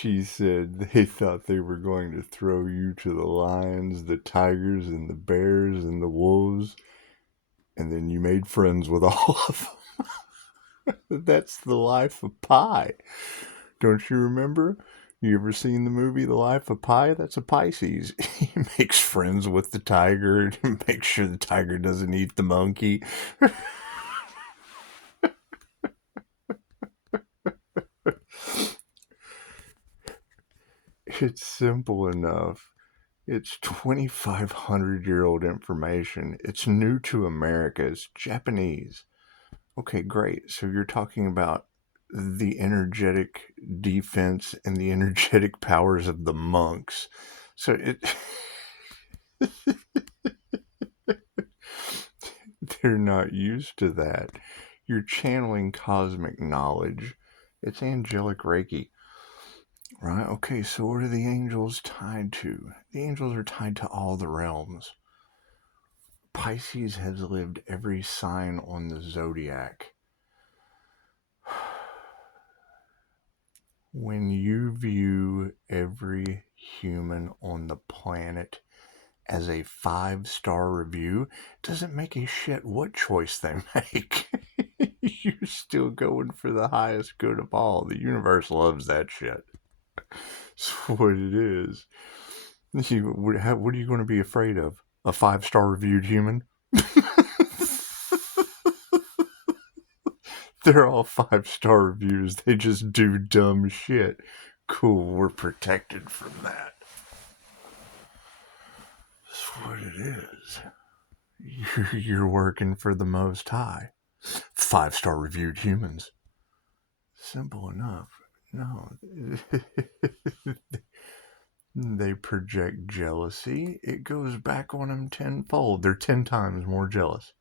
She said they thought they were going to throw you to the lions, the tigers, and the bears, and the wolves, and then you made friends with all of them. That's the life of Pi. Don't you remember? You ever seen the movie The Life of Pi? That's a Pisces. He makes friends with the tiger to make sure the tiger doesn't eat the monkey. It's simple enough. It's 2,500-year-old information. It's new to America. It's Japanese. Okay, great. So you're talking about the energetic defense and the energetic powers of the monks. So they're not used to that. You're channeling cosmic knowledge. It's angelic Reiki. Right? Okay, so what are the angels tied to? The angels are tied to all the realms. Pisces has lived every sign on the zodiac. When you view every human on the planet as a 5-star review, it doesn't make a shit what choice they make. You're still going for the highest good of all. The universe loves that shit. That's what it is. What are you going to be afraid of? A 5-star reviewed human? They're all 5-star reviews. They just do dumb shit. Cool, we're protected from that. That's what it is. You're working for the Most High. 5-star reviewed humans. Simple enough. No. They project jealousy. It goes back on them tenfold. They're 10 times more jealous.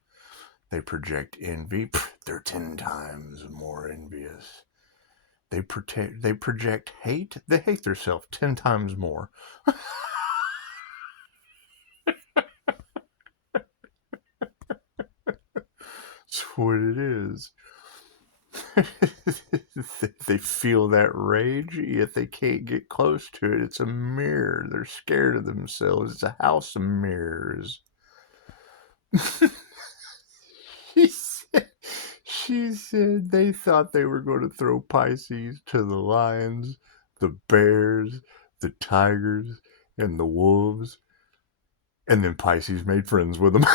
They project envy. They're 10 times more envious. They project hate. They hate themselves 10 times more. That's what it is. They feel that rage, yet they can't get close to it. It's a mirror. They're scared of themselves. It's a house of mirrors. She said they thought they were going to throw Pisces to the lions, the bears, the tigers, and the wolves. And then Pisces made friends with them.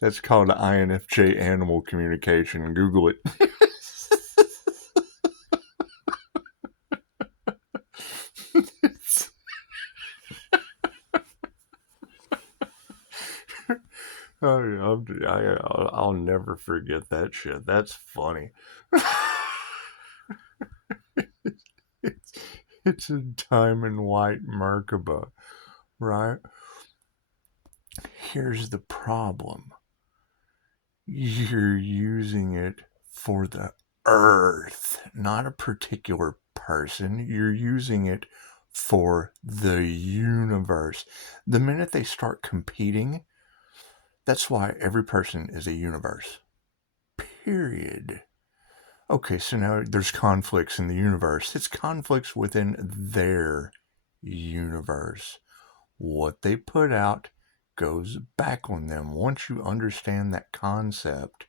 That's called INFJ animal communication. Google it. I'll never forget that shit. That's funny. It's a diamond white Merkaba, right? Here's the problem. You're using it for the earth, not a particular person. You're using it for the universe. The minute they start competing, that's why every person is a universe. Period. Okay, so now there's conflicts in the universe. It's conflicts within their universe. What they put out goes back on them. Once you understand that concept,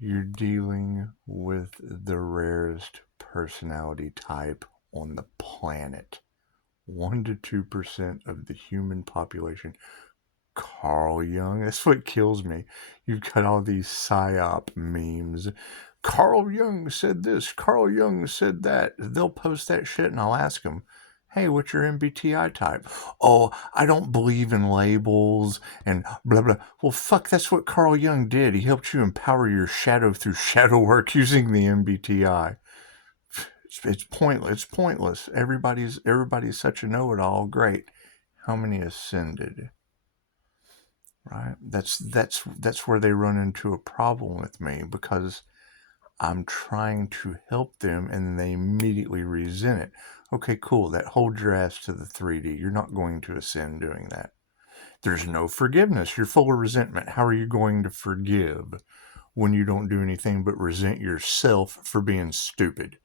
you're dealing with the rarest personality type on the planet. 1 to 2% of the human population. Carl Jung, that's what kills me. You've got all these psyop memes. Carl Jung said this, Carl Jung said that. They'll post that shit and I'll ask them, hey, what's your MBTI type? Oh, I don't believe in labels and blah, blah. Well, fuck, that's what Carl Jung did. He helped you empower your shadow through shadow work using the MBTI. It's pointless. It's pointless. Everybody's such a know-it-all. Great. How many ascended? Right? That's where they run into a problem with me, because I'm trying to help them, and they immediately resent it. Okay, cool. That holds your ass to the 3D. You're not going to ascend doing that. There's no forgiveness. You're full of resentment. How are you going to forgive when you don't do anything but resent yourself for being stupid?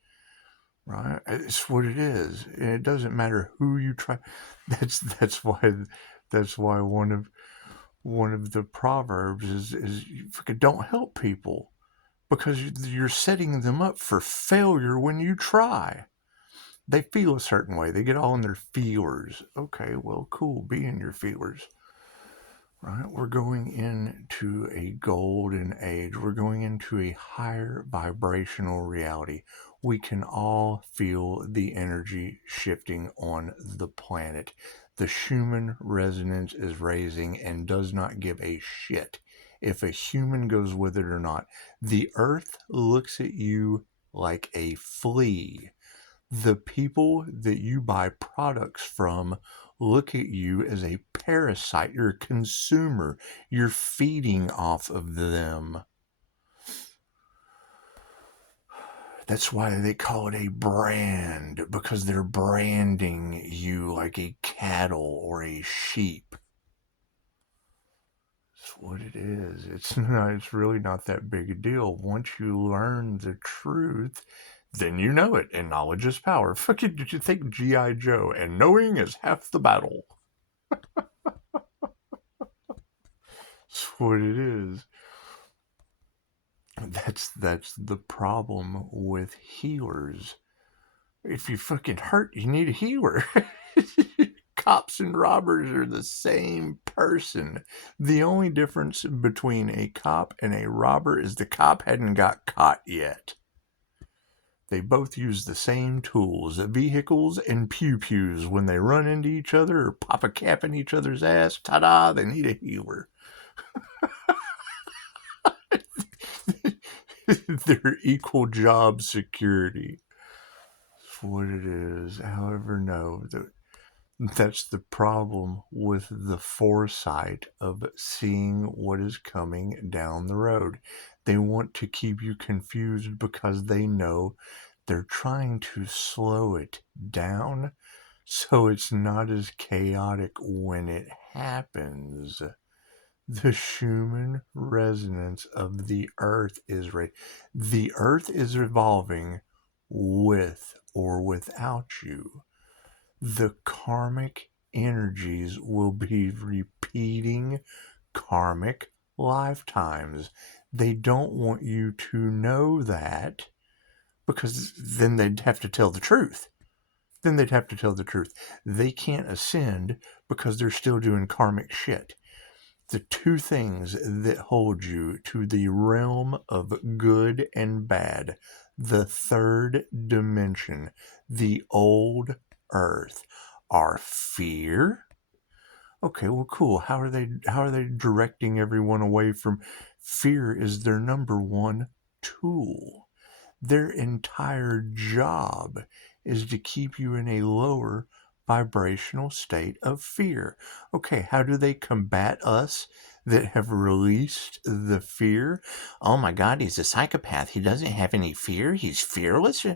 Right? It's what it is. And it doesn't matter who you try. That's why one of the proverbs is you fucking don't help people, because you're setting them up for failure when you try. They feel a certain way. They get all in their feelers. Okay, well, cool. Be in your feelers. Right? We're going into a golden age. We're going into a higher vibrational reality. We can all feel the energy shifting on the planet. The Schumann resonance is raising and does not give a shit if a human goes with it or not. The earth looks at you like a flea. The people that you buy products from look at you as a parasite. You're a consumer. You're feeding off of them. That's why they call it a brand, because they're branding you like a cattle or a sheep. That's what it is. It's really not that big a deal. Once you learn the truth, then you know it, and knowledge is power. Fucking, did you think G.I. Joe, and knowing is half the battle? That's what it is. That's the problem with healers. If you fucking hurt, you need a healer. Cops and robbers are the same person. The only difference between a cop and a robber is the cop hadn't got caught yet. They both use the same tools, vehicles and pew-pews. When they run into each other or pop a cap in each other's ass, ta-da, they need a healer. They're equal job security. That's what it is. However, no, that's the problem with the foresight of seeing what is coming down the road. They want to keep you confused because they know they're trying to slow it down so it's not as chaotic when it happens. The Schumann resonance of the earth is right. The earth is evolving with or without you. The karmic energies will be repeating karmic lifetimes. They don't want you to know that, because then they'd have to tell the truth. They can't ascend because they're still doing karmic shit. The two things that hold you to the realm of good and bad, the third dimension, the old earth, are fear. Okay, well, cool. How are they directing everyone away from fear? Is their number one tool. Their entire job is to keep you in a lower vibrational state of fear. Okay, how do they combat us that have released the fear? Oh my God, he's a psychopath. He doesn't have any fear. He's fearless.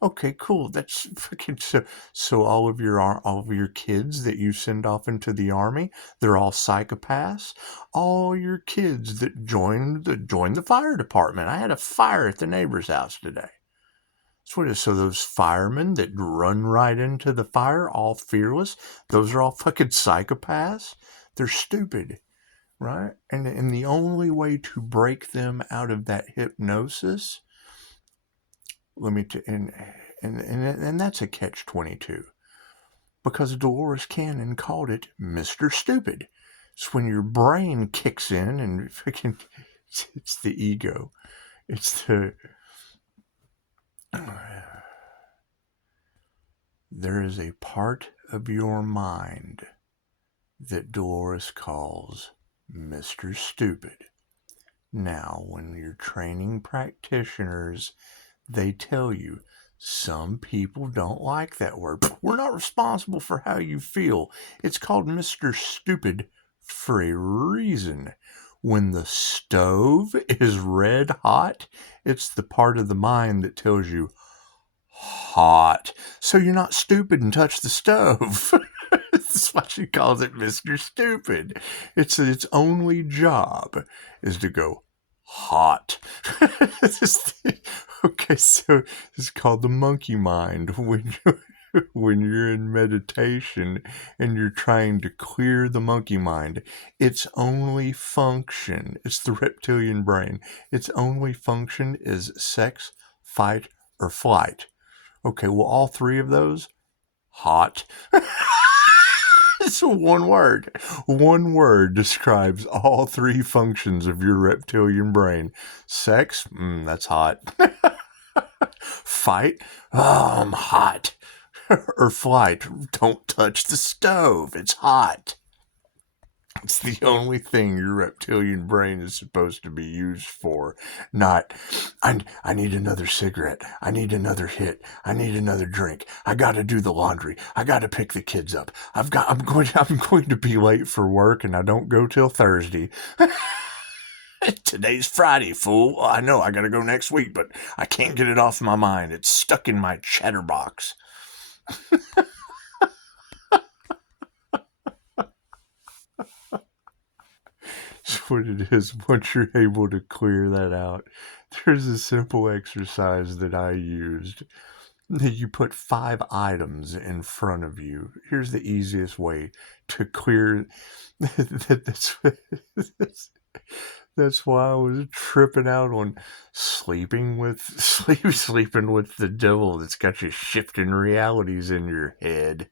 Okay, cool. That's fucking so all of your kids that you send off into the army, they're all psychopaths. All your kids that joined the fire department. I had a fire at the neighbor's house today. That's what it is. So those firemen that run right into the fire, all fearless, those are all fucking psychopaths. They're stupid, right? And the only way to break them out of that hypnosis, and that's a catch-22, because Dolores Cannon called it Mr. Stupid. It's when your brain kicks in and fucking, it's the ego. It's the, there is a part of your mind that Dolores calls Mr. Stupid. Now, when you're training practitioners, they tell you some people don't like that word. We're not responsible for how you feel. It's called Mr. Stupid for a reason. When the stove is red hot, it's the part of the mind that tells you hot. So you're not stupid and touch the stove. That's why she calls it Mr. Stupid. Its only job is to go hot. Okay, so it's called the monkey mind. When you're in meditation and you're trying to clear the monkey mind, its only function, it's the reptilian brain, its only function is sex, fight, or flight. Okay, well, all three of those, hot. It's one word. One word describes all three functions of your reptilian brain. Sex, that's hot. Fight, I'm hot. Or flight, don't touch the stove, it's hot. It's the only thing your reptilian brain is supposed to be used for. Not, I need another cigarette. I need another hit. I need another drink. I gotta do the laundry. I gotta pick the kids up. I'm going to be late for work and I don't go till Thursday. Today's Friday, fool. I know I gotta go next week, but I can't get it off my mind. It's stuck in my chatterbox. That's what it is. Once you're able to clear that out, there's a simple exercise that I used. You put 5 items in front of you. Here's the easiest way to clear. That's why I was tripping out on sleeping with the devil that's got you shifting realities in your head.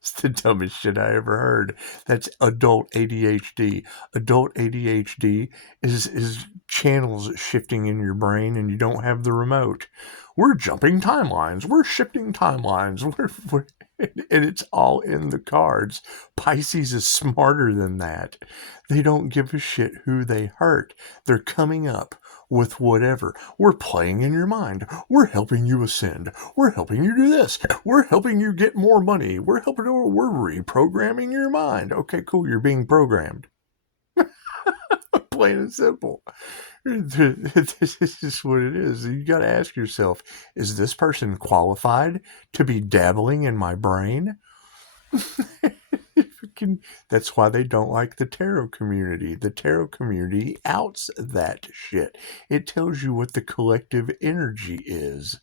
It's the dumbest shit I ever heard. That's adult ADHD. Adult ADHD is channels shifting in your brain and you don't have the remote. We're jumping timelines. We're shifting timelines. And it's all in the cards. Pisces is smarter than that. They don't give a shit who they hurt. They're coming up with whatever. We're playing in your mind. We're helping you ascend. We're helping you do this. We're helping you get more money. We're reprogramming your mind. Okay, cool. You're being programmed. Plain and simple. This is what it is. You got to ask yourself, is this person qualified to be dabbling in my brain? That's why they don't like the tarot community. The tarot community outs that shit. It tells you what the collective energy is.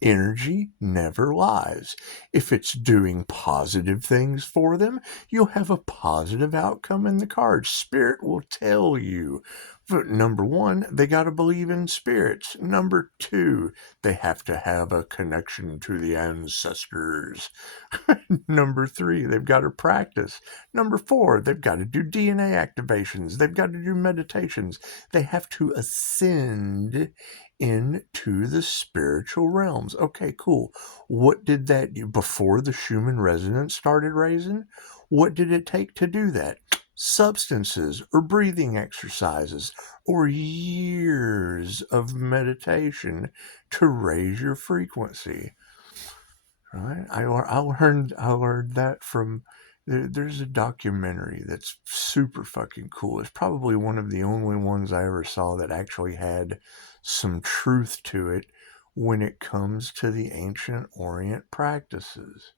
Energy never lies. If it's doing positive things for them, you'll have a positive outcome in the cards. Spirit will tell you. But number 1, they got to believe in spirits. Number 2, they have to have a connection to the ancestors. Number 3, they've got to practice. Number 4, they've got to do DNA activations. They've got to do meditations. They have to ascend into the spiritual realms. Okay, cool. What did that do before the Schumann resonance started raising? What did it take to do that? Substances or breathing exercises or years of meditation to raise your frequency. Right? I learned that from. There's a documentary that's super fucking cool. It's probably one of the only ones I ever saw that actually had some truth to it when it comes to the ancient Orient practices.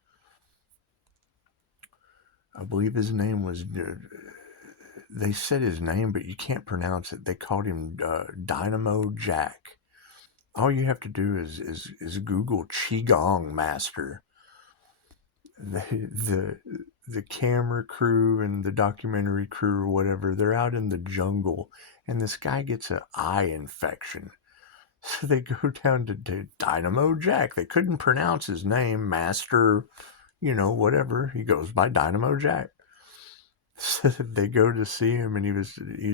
I believe his name was. They said his name, but you can't pronounce it. They called him Dynamo Jack. All you have to do is Google Qigong Master. The camera crew and the documentary crew or whatever, they're out in the jungle and this guy gets an eye infection. So they go down to Dynamo Jack. They couldn't pronounce his name, Master, whatever. He goes by Dynamo Jack. So they go to see him and he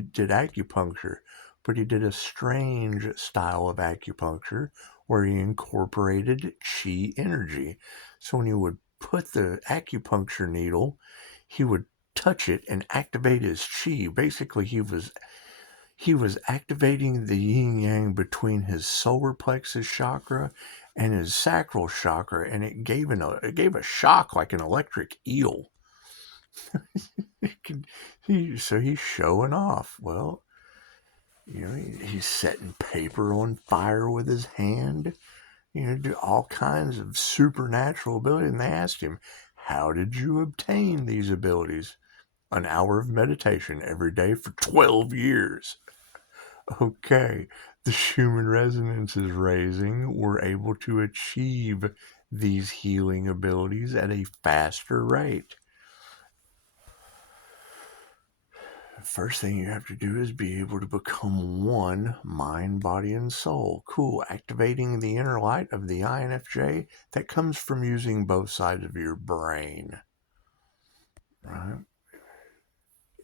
did acupuncture, but he did a strange style of acupuncture where he incorporated chi energy. So when he would put the acupuncture needle, he would touch it and activate his chi. Basically, he was activating the yin yang between his solar plexus chakra and his sacral chakra, and it gave a shock like an electric eel. So he's showing off. Well, You know, he's setting paper on fire with his hand. You know, do all kinds of supernatural abilities. And they asked him, how did you obtain these abilities? An hour of meditation every day for 12 years. Okay, the human resonance is raising. We're able to achieve these healing abilities at a faster rate. First thing you have to do is be able to become one, mind, body, and soul. Cool. Activating the inner light of the INFJ, that comes from using both sides of your brain. Right?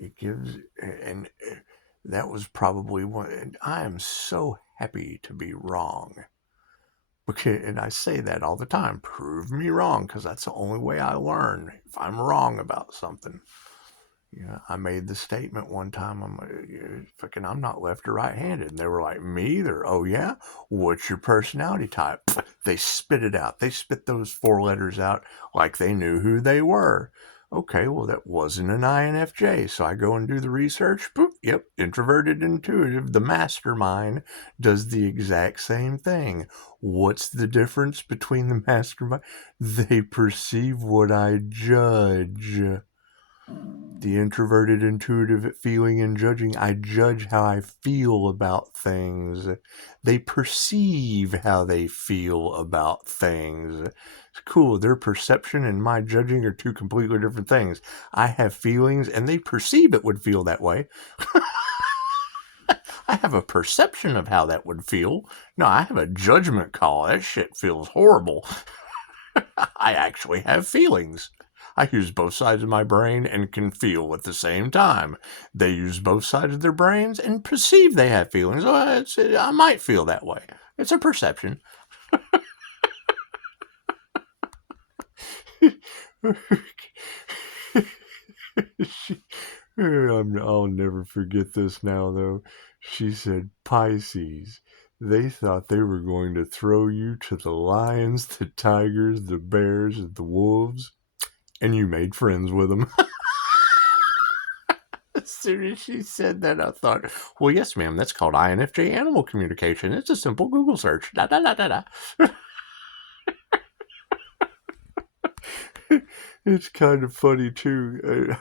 It gives, and that was probably one, and I am so happy to be wrong. Okay, and I say that all the time. Prove me wrong, because that's the only way I learn. If I'm wrong about something. You know, I made the statement one time, I'm not left or right-handed. And they were like, me either. Oh, yeah? What's your personality type? They spit it out. They spit those 4 letters out like they knew who they were. Okay, well, that wasn't an INFJ. So I go and do the research. Boop, yep, introverted intuitive. The mastermind does the exact same thing. What's the difference between the mastermind? They perceive what I judge. The introverted, intuitive feeling and judging. I judge how I feel about things. They perceive how they feel about things. It's cool. Their perception and my judging are 2 completely different things. I have feelings and they perceive it would feel that way. I have a perception of how that would feel. No, I have a judgment call. That shit feels horrible. I actually have feelings. I use both sides of my brain and can feel at the same time. They use both sides of their brains and perceive they have feelings. Oh, I might feel that way. It's a perception. I'll never forget this now, though. She said, Pisces, they thought they were going to throw you to the lions, the tigers, the bears, and the wolves, and you made friends with them. As soon as she said that, I thought, well, yes, ma'am, that's called INFJ animal communication. It's a simple Google search. Da, da, da, da, da. It's kind of funny, too.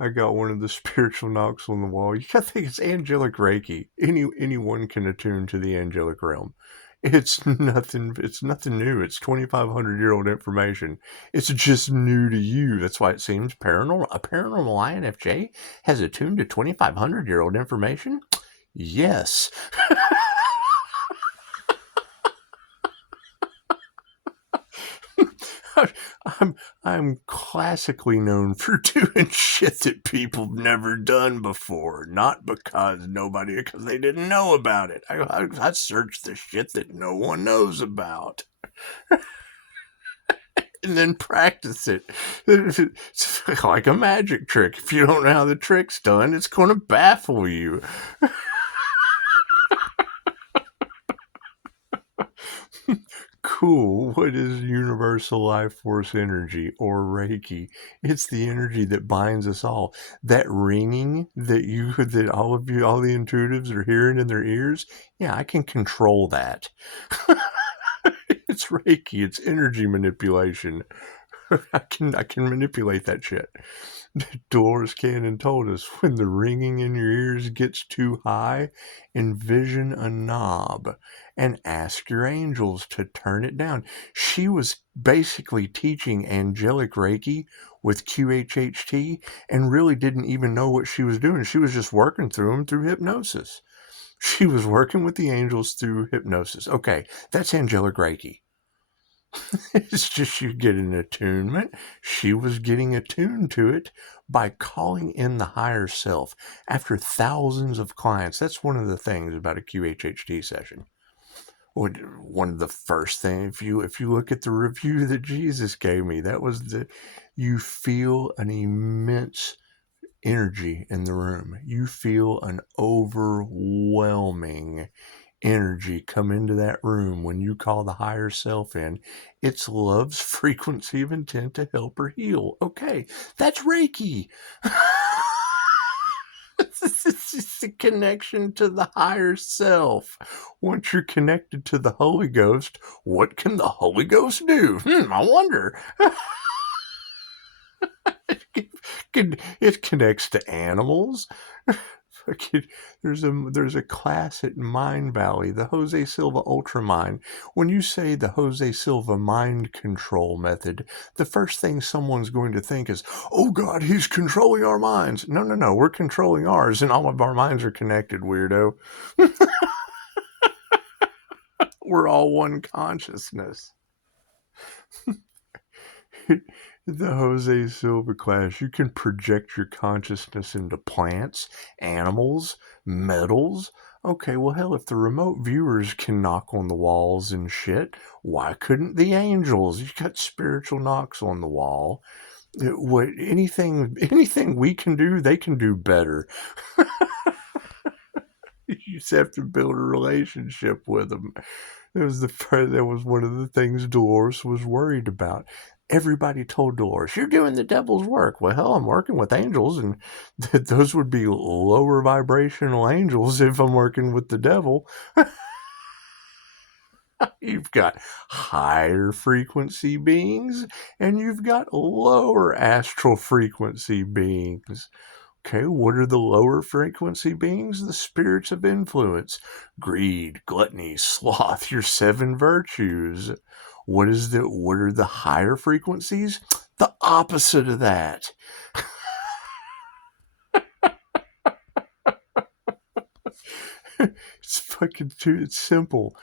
I got one of the spiritual knocks on the wall. You gotta think it's angelic Reiki. Anyone can attune to the angelic realm. It's nothing new. It's 2,500-year-old information. It's just new to you. That's why it seems paranormal. A paranormal INFJ has attuned to 2,500-year-old information? Yes. I'm classically known for doing shit that people have never done before. Not because they didn't know about it. I searched the shit that no one knows about. And then practice it. It's like a magic trick. If you don't know how the trick's done, it's going to baffle you. Cool. What is universal life force energy, or Reiki? It's the energy that binds us all. That ringing that all of you, all the intuitives are hearing in their ears. Yeah, I can control that. It's Reiki. It's energy manipulation. I can manipulate that shit. Dolores Cannon told us, when the ringing in your ears gets too high, envision a knob and ask your angels to turn it down. She was basically teaching angelic Reiki with QHHT and really didn't even know what she was doing. She was just working through them through hypnosis. She was working with the angels through hypnosis. Okay, that's angelic Reiki. It's just you get an attunement. She was getting attuned to it by calling in the higher self after thousands of clients. That's one of the things about a QHHT session. One of the first things, if you look at the review that Jesus gave me, that was you feel an immense energy in the room. You feel an overwhelming energy come into that room when you call the higher self in. It's love's frequency of intent to help her heal. Okay, that's Reiki. It's just a connection to the higher self. Once you're connected to the Holy Ghost, what can the Holy Ghost do? I wonder. It connects to animals. There's a class at Mind Valley, the Jose Silva Ultramind. When you say the Jose Silva mind control method, the first thing someone's going to think is, oh God, he's controlling our minds. No, we're controlling ours, and all of our minds are connected, weirdo. We're all one consciousness. The Jose Silva class, you can project your consciousness into plants, animals, metals. Okay, well, hell, if the remote viewers can knock on the walls and shit, why couldn't the angels? You got spiritual knocks on the wall. Anything we can do, they can do better. You just have to build a relationship with them. That was one of the things Dolores was worried about. Everybody told Dolores, you're doing the devil's work. Well, hell, I'm working with angels, and those would be lower vibrational angels if I'm working with the devil. You've got higher frequency beings, and you've got lower astral frequency beings. Okay, what are the lower frequency beings? The spirits of influence, greed, gluttony, sloth, your 7 virtues. What are the higher frequencies? The opposite of that. It's simple.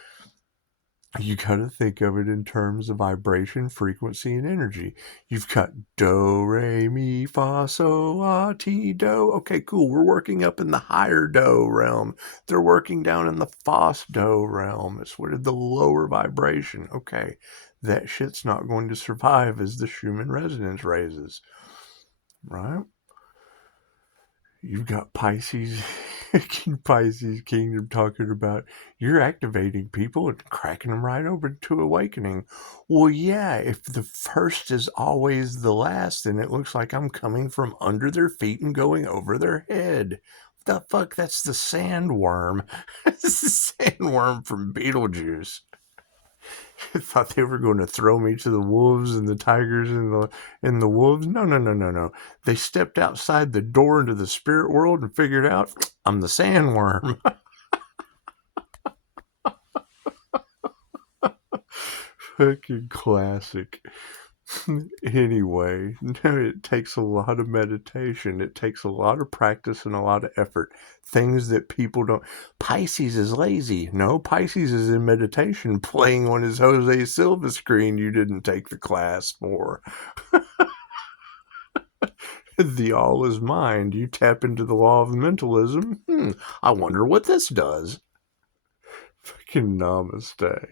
You got to think of it in terms of vibration, frequency, and energy. You've got do, re, mi, fa, so, la, ti, do. Okay, cool. We're working up in the higher do realm. They're working down in the fa, do realm. It's what the lower vibration. Okay, that shit's not going to survive as the Schumann resonance raises. Right? You've got Pisces kingdom talking about you're activating people and cracking them right open to awakening. Well, yeah, if the first is always the last, then it looks like I'm coming from under their feet and going over their head. The fuck? That's the sandworm. It's the sandworm from Beetlejuice. I thought they were going to throw me to the wolves and the tigers and the wolves. No. They stepped outside the door into the spirit world and figured out I'm the sandworm. Fucking classic. Anyway, it takes a lot of meditation. It takes a lot of practice and a lot of effort. Things that people don't. Pisces is lazy. No, Pisces is in meditation playing on his Jose Silva screen you didn't take the class for. The all is mind. You tap into the law of mentalism. I wonder what this does. Fucking namaste.